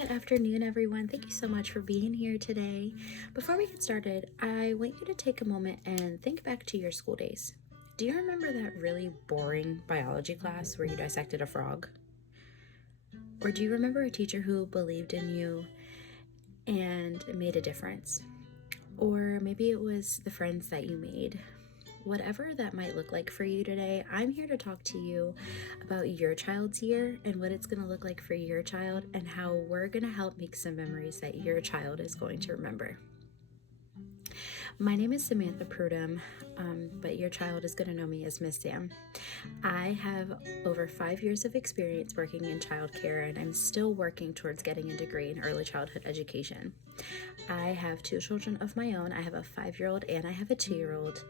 Good afternoon, everyone. Thank you so much for being here today. Before we get started, I want you to take a moment and think back to your school days. Do you remember that really boring biology class where you dissected a frog? Or do you remember a teacher who believed in you and made a difference? Or maybe it was the friends that you made. Whatever that might look like for you today, I'm here to talk to you about your child's year and what it's going to look like for your child and how we're going to help make some memories that your child is going to remember. My name is Samantha Prudham, but your child is going to know me as Miss Sam. I have over 5 years of experience working in childcare, and I'm still working towards getting a degree in early childhood education. I have 2 children of my own. I have a 5-year-old and I have a 2-year-old.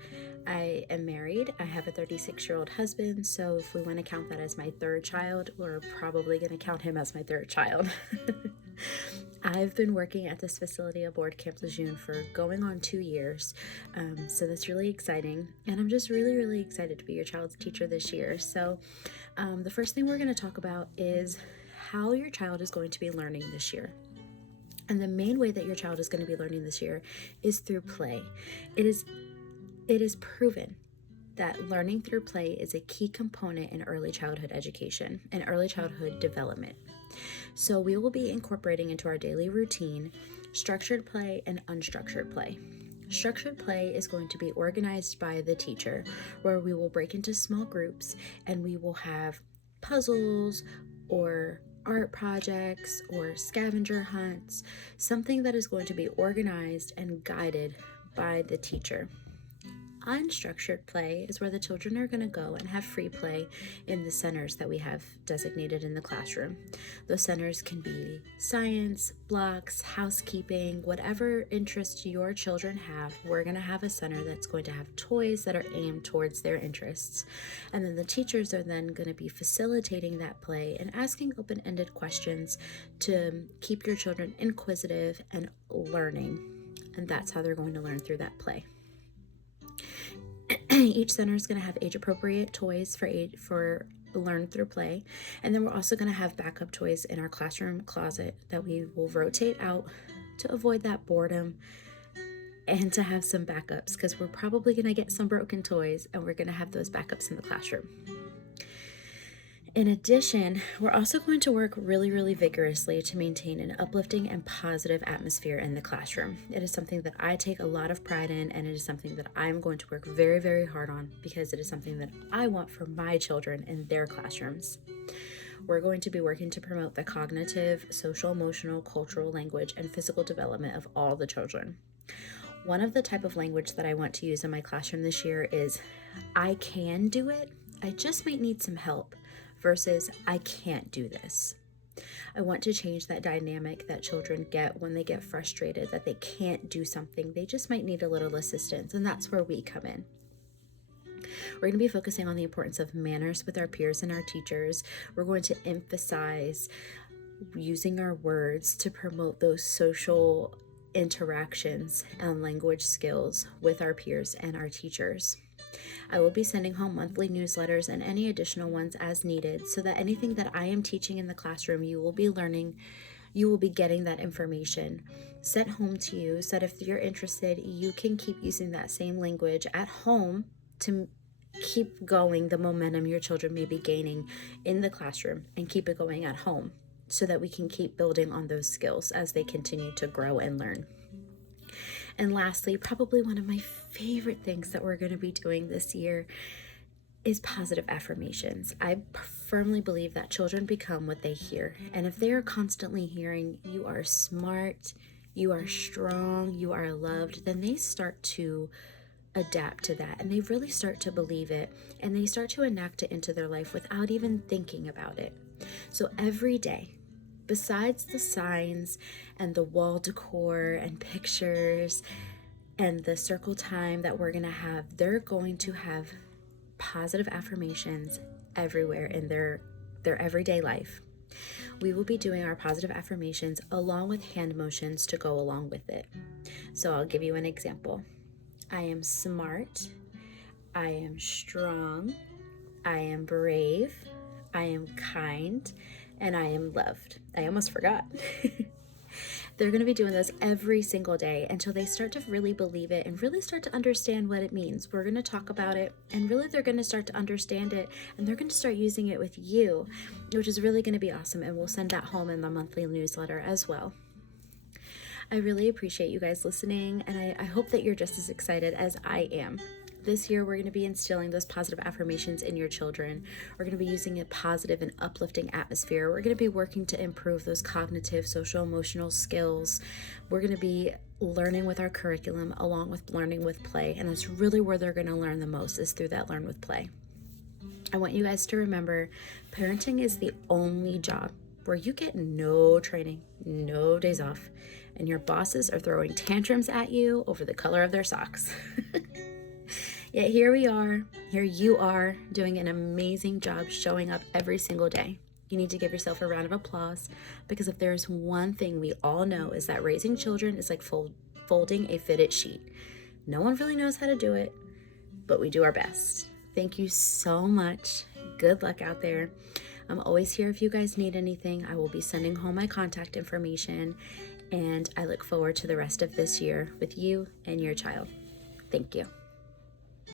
I am married. I have a 36-year-old husband, so if we want to count that as my 3rd child, we're probably going to count him as my 3rd child. I've been working at this facility aboard Camp Lejeune for going on 2 years, so that's really exciting, and I'm just really excited to be your child's teacher this year. So the first thing we're going to talk about is how your child is going to be learning this year. And the main way that your child is going to be learning this year is through play. It is proven that learning through play is a key component in early childhood education and early childhood development. So we will be incorporating into our daily routine structured play and unstructured play. Structured play is going to be organized by the teacher, where we will break into small groups and we will have puzzles or art projects or scavenger hunts, something that is going to be organized and guided by the teacher. Unstructured play is where the children are going to go and have free play in the centers that we have designated in the classroom. Those centers can be science, blocks, housekeeping, whatever interest your children have. We're going to have a center that's going to have toys that are aimed towards their interests. And then the teachers are then going to be facilitating that play and asking open-ended questions to keep your children inquisitive and learning. And that's how they're going to learn through that play. Each center is going to have age-appropriate toys for learn through play, and then we're also going to have backup toys in our classroom closet that we will rotate out to avoid that boredom and to have some backups, because we're probably going to get some broken toys and we're going to have those backups in the classroom. In addition, we're also going to work really vigorously to maintain an uplifting and positive atmosphere in the classroom. It is something that I take a lot of pride in, and it is something that I'm going to work very hard on, because it is something that I want for my children in their classrooms. We're going to be working to promote the cognitive, social, emotional, cultural, language, and physical development of all the children. One of the type of language that I want to use in my classroom this year is, I can do it, I just might need some help, versus I can't do this. I want to change that dynamic that children get when they get frustrated that they can't do something. They just might need a little assistance, and that's where we come in. We're going to be focusing on the importance of manners with our peers and our teachers. We're going to emphasize using our words to promote those social interactions and language skills with our peers and our teachers. I will be sending home monthly newsletters and any additional ones as needed, so that anything that I am teaching in the classroom, you will be learning, you will be getting that information sent home to you, so that if you're interested, you can keep using that same language at home to keep going the momentum your children may be gaining in the classroom, and keep it going at home, so that we can keep building on those skills as they continue to grow and learn. And lastly, probably one of my favorite things that we're going to be doing this year is positive affirmations. I firmly believe that children become what they hear. And if they are constantly hearing, you are smart, you are strong, you are loved, then they start to adapt to that, and they really start to believe it, and they start to enact it into their life without even thinking about it. So every day, besides the signs and the wall decor and pictures and the circle time that we're going to have, they're going to have positive affirmations everywhere in their everyday life. We will be doing our positive affirmations along with hand motions to go along with it. So I'll give you an example. I am smart, I am strong, I am brave, I am kind, and I am loved. I almost forgot. They're going to be doing this every single day until they start to really believe it and really start to understand what it means. We're going to talk about it, and really they're going to start to understand it, and they're going to start using it with you, which is really going to be awesome. And we'll send that home in the monthly newsletter as well. I really appreciate you guys listening, and I hope that you're just as excited as I am. This year, we're going to be instilling those positive affirmations in your children. We're going to be using a positive and uplifting atmosphere. We're going to be working to improve those cognitive, social, emotional skills. We're going to be learning with our curriculum along with learning with play. And that's really where they're going to learn the most, is through that learn with play. I want you guys to remember, parenting is the only job where you get no training, no days off, and your bosses are throwing tantrums at you over the color of their socks. Yet here you are, doing an amazing job showing up every single day. You need to give yourself a round of applause, because if there's one thing we all know, is that raising children is like folding a fitted sheet. No one really knows how to do it, but we do our best. Thank you so much. Good luck out there. I'm always here if you guys need anything. I will be sending home my contact information, and I look forward to the rest of this year with you and your child. Thank you.